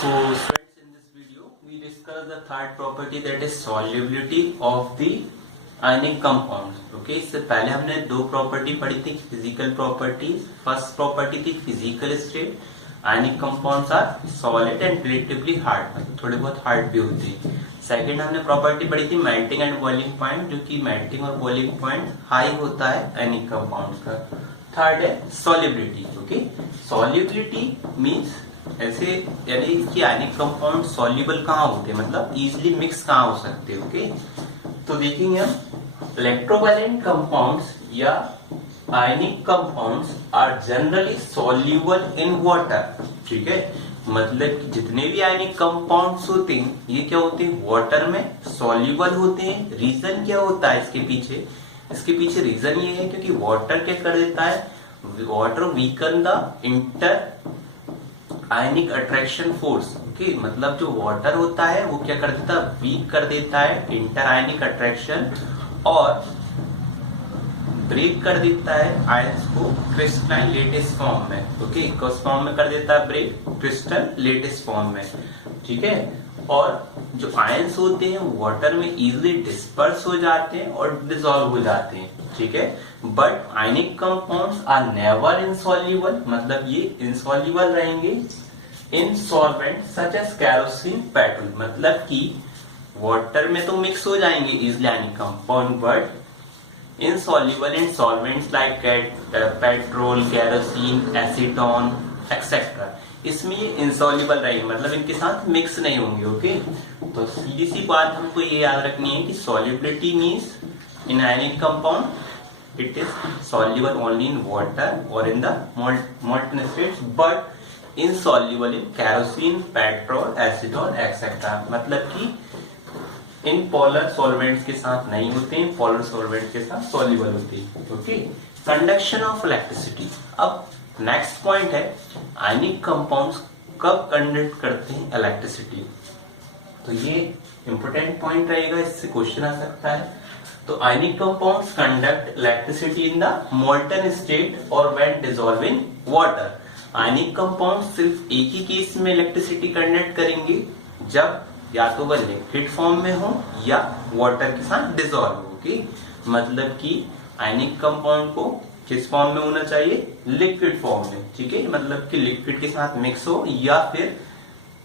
So friends, in this video we discuss the third property, that is solubility of the ionic compounds. Okay, इससे पहले हमने दो property पढ़ी थी, physical properties. First property थी physical state, ionic compounds are solid and relatively hard, मतलब थोड़े बहुत हार्ड भी होते हैं. सेकंड हमने प्रॉपर्टी पढ़ी थी मेल्टिंग एंड बॉइलिंग पॉइंट, जो कि मेल्टिंग और बॉइलिंग पॉइंट हाई होता है आयनिक कंपाउंड्स का. थर्ड है सॉल्युबिलिटी. ओके, सॉल्युबिलिटी मींस ऐसे यानी कि आयनिक कंपाउंड सॉल्युबल कहाँ होते हैं, मतलब इजीली मिक्स कहाँ हो सकते हैं. ओके, तो देखेंगे हम इलेक्ट्रोवैलेंट कंपाउंड्स या ionic compounds are generally soluble in water. ठीक है, मतलब कि जितने भी आयनिक कंपाउंड्स होते हैं ये क्या होते हैं, वाटर में सॉल्युबल होते हैं. रीजन क्या होता है इसके पीछे? इसके पीछे रीजन ये है क्योंकि वाटर क्या कर देता है, water weaken the inter ionic attraction force. Okay, मतलब जो वाटर होता है वो क्या कर देता है, वीक कर देता है इंटर आयनिक अट्रैक्शन और ब्रेक कर देता है आयंस को क्रिस्टलाइन लेटिस फॉर्म में. ओके, किस फॉर्म में कर देता है ब्रेक, क्रिस्टल लेटिस फॉर्म में. ठीक है, और जो आयंस होते हैं वाटर में इजीली डिस्पर्स हो जाते हैं और डिसॉल्व हो जाते हैं. ठीक है, but ionic compounds are never insoluble, मतलब ये इनसॉल्युबल रहेंगे in solvent such as kerosene, petrol. मतलब कि वाटर में तो मिक्स हो जाएंगे easily ionic compound, but insoluble in solvents like petrol, kerosene, acetone etcetera. इसमें ये इनसॉल्युबल रहेंगे, मतलब इनके साथ मिक्स नहीं होंगे. ओके, तो सीधी सी बात हमको ये याद रखनी है कि solubility means in ionic compound it is soluble only in water और in the molten states, but insoluble in kerosene, petrol, acetone etcetera. मतलब कि इन पोलर सॉल्वेंट्स के साथ नहीं होते हैं, पोलर सॉल्वेंट के साथ सॉल्युबल होते हैं. Okay, conduction of electricity. अब नेक्स्ट पॉइंट है आयनिक कंपाउंड्स कब कंडक्ट करते हैं इलेक्ट्रिसिटी. तो ये इंपोर्टेंट पॉइंट रहेगा, इससे क्वेश्चन आ सकता है. तो ionic compounds conduct electricity in the molten state और when dissolve in water. Ionic compound सिर्फ एक ही केस में इलेक्ट्रिसिटी कंडक्ट करेंगे, जब या तो वह लिक्विड फॉर्म में हो या वाटर के साथ डिसॉल्व हो. ओके, मतलब कि आयनिक कंपाउंड को किस फॉर्म में होना चाहिए, लिक्विड फॉर्म में. ठीक है, मतलब कि लिक्विड के साथ मिक्स हो या फिर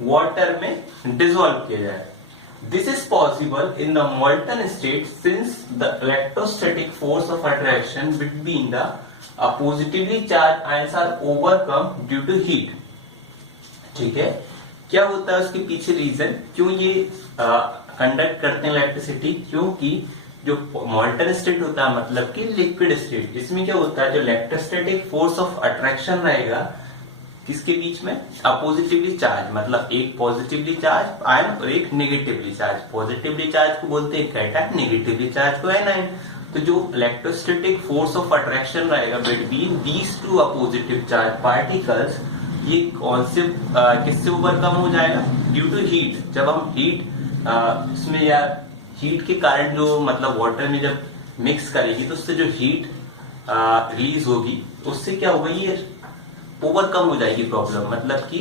वाटर में डिसॉल्व किया जाए. This is possible in the molten state since the electrostatic force of attraction between the positively charged ions are overcome due to heat. ठीक है, क्या होता है उसके पीछे रीजन, क्यों ये कंडक्ट करते हैं इलेक्ट्रिसिटी? क्योंकि जो मोल्टन स्टेट होता है मतलब कि लिक्विड स्टेट, इसमें क्या होता है, जो इलेक्ट्रोस्टैटिक फोर्स ऑफ अट्रैक्शन रहेगा किसके बीच में, अपोजिटिवली चार्ज, मतलब एक पॉजिटिवली चार्ज आयन और एक नेगेटिवली चार्ज. पॉजिटिवली चार्ज को बोलते हैं कैटायन, नेगेटिवली चार्ज को एनायन. तो जो इलेक्ट्रोस्टैटिक फोर्स ऑफ अट्रैक्शन रहेगा between these two appositive charge particles, ये कौन से किससे ओवरकम हो जाएगा, ड्यू टू हीट. जब हम हीट इसमें या हीट के कारण जो मतलब वाटर में जब मिक्स करेगी तो उससे जो हीट रिलीज होगी उससे क्या होगा, ये ओवरकम हो जाएगी प्रॉब्लम, मतलब कि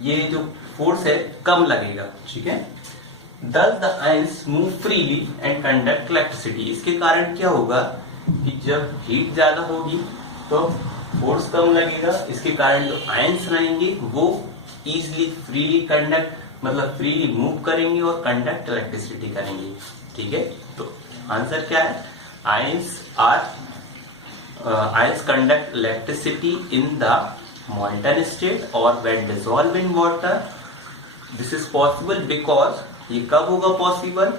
ये जो फोर्स है कम लगेगा. ठीक है, thus the ions move freely and conduct electricity. इसके कारण क्या होगा कि जब हीट ज्यादा होगी तो फोर्स कम लगेगा, इसके कारण जो आयंस रहेंगे वो इजिली फ्रीली कंडक्ट, मतलब फ्रीली मूव करेंगे और कंडक्ट इलेक्ट्रिसिटी करेंगे. ठीक है, तो आंसर क्या है, ions conduct electricity in the molten state or when dissolved in water. This is possible because ये कब होगा possible,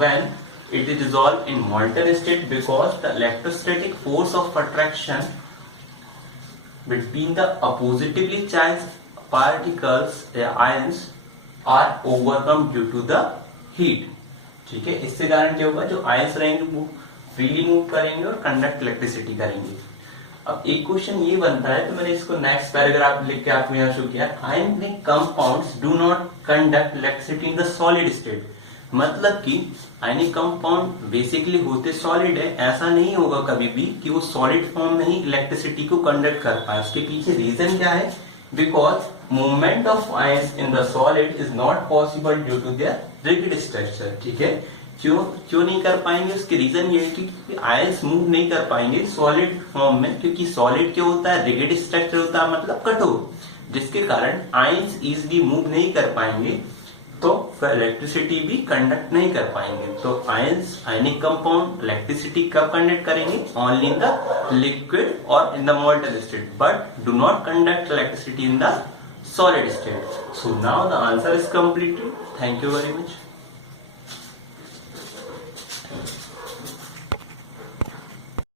when it is dissolved in molten state, because the electrostatic force of attraction between the oppositively charged particles ions are overcome due to the heat. ठीक है, इससे कारण क्या होगा, जो आयंस रहेंगे वो फ्रीली मूव करेंगे और कंडक्ट इलेक्ट्रिसिटी करेंगे. अब एक क्वेश्चन ये बनता है, तो मैंने इसको नेक्स्ट पैराग्राफ लिख के आपको यहाँ शो किया, ionic compounds do not conduct electricity in the solid state. मतलब कि आयनिक कंपाउंड बेसिकली होते सॉलिड है, ऐसा नहीं होगा कभी भी कि वो सॉलिड फॉर्म में ही इलेक्ट्रिसिटी को कंडक्ट कर पाए. उसके पीछे रीजन क्या है, because movement of ions in the solid is not possible due to their rigid structure. ठीक है, क्यों नहीं कर पाएंगे, उसके रीजन ये है कि आयंस मूव नहीं कर पाएंगे सॉलिड फॉर्म में, क्योंकि सॉलिड क्या होता है, रिजिड स्ट्रक्चर होता है, मतलब कठोर, जिसके कारण आयंस इजिली मूव नहीं कर पाएंगे, तो फिर इलेक्ट्रिसिटी भी कंडक्ट नहीं कर पाएंगे। तो आयंस, आयनिक कंपाउंड इलेक्ट्रिसिटी कब कंडक्ट करेंगे, ओनली इन द लिक्विड और in the molten state, but do not conduct electricity in the solid state. So now the answer is completed. Thank you very much.